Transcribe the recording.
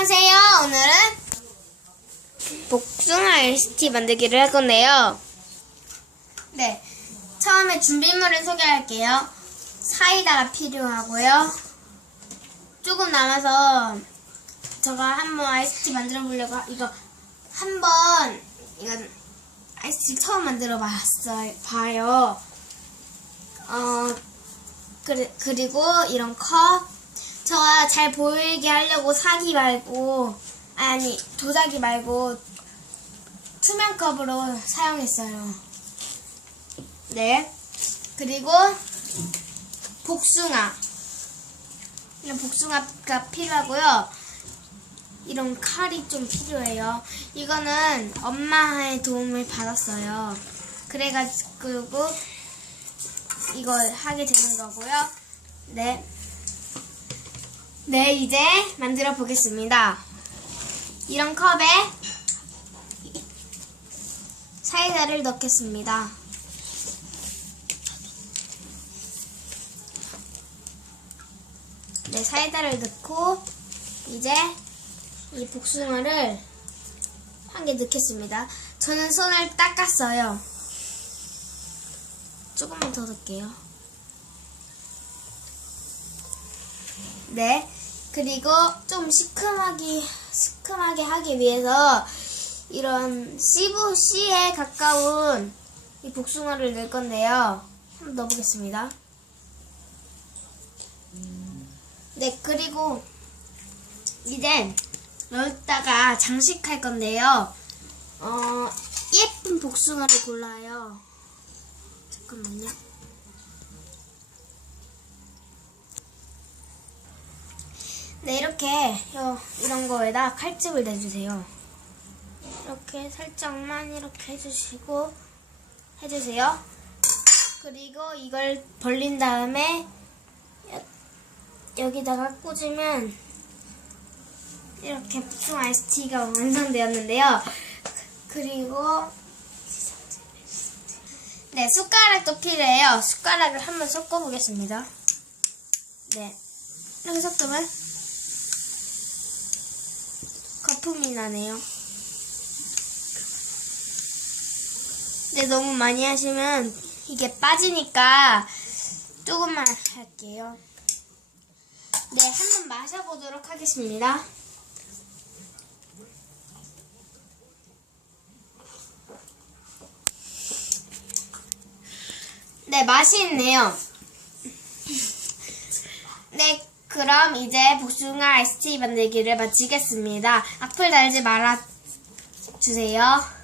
안녕하세요. 오늘은 복숭아 아이스티 만들기를 할 건데요. 네. 처음에 준비물을 소개할게요. 사이다가 필요하고요. 조금 남아서 제가 한번 아이스티 만들어 보려고 하- 이거 한번 이건 아이스티 처음 만들어 봤어요. 봐요. 어 그리, 그리고 이런 컵 제가 잘 보이게 하려고 사기 말고 아니 도자기 말고 투명 컵으로 사용했어요. 네. 그리고 복숭아. 이런 복숭아가 필요하고요. 이런 칼이 좀 필요해요. 이거는 엄마의 도움을 받았어요. 그래가지고 이걸 하게 되는 거고요. 네. 네, 이제 만들어 보겠습니다. 이런 컵에 사이다를 넣겠습니다. 네, 사이다를 넣고 이제 이 복숭아를 한 개 넣겠습니다. 저는 손을 닦았어요. 조금만 더 넣을게요. 네. 그리고 좀 시큼하게, 시큼하게 하기 위해서 이런 CVC에 가까운 이 복숭아를 넣을 건데요. 한번 넣어보겠습니다. 네, 그리고 이제 넣었다가 장식할 건데요. 어, 예쁜 복숭아를 골라요. 잠깐만요. 네, 이렇게 요, 이런 거에다 칼집을 내주세요. 이렇게 살짝만 이렇게 해주시고 해주세요. 그리고 이걸 벌린 다음에 여- 여기다가 꽂으면 이렇게 복숭아 아이스티가 완성되었는데요. 그리고 네 숟가락도 필요해요. 숟가락을 한번 섞어 보겠습니다. 네 이렇게 섞으면 거품이 나네요. 네 너무 많이 하시면 이게 빠지니까 조금만 할게요. 네, 한번 마셔보도록 하겠습니다. 네, 맛이 있네요. 네, 그럼 이제 복숭아 아이스티 만들기를 마치겠습니다. 악플 달지 말아 주세요.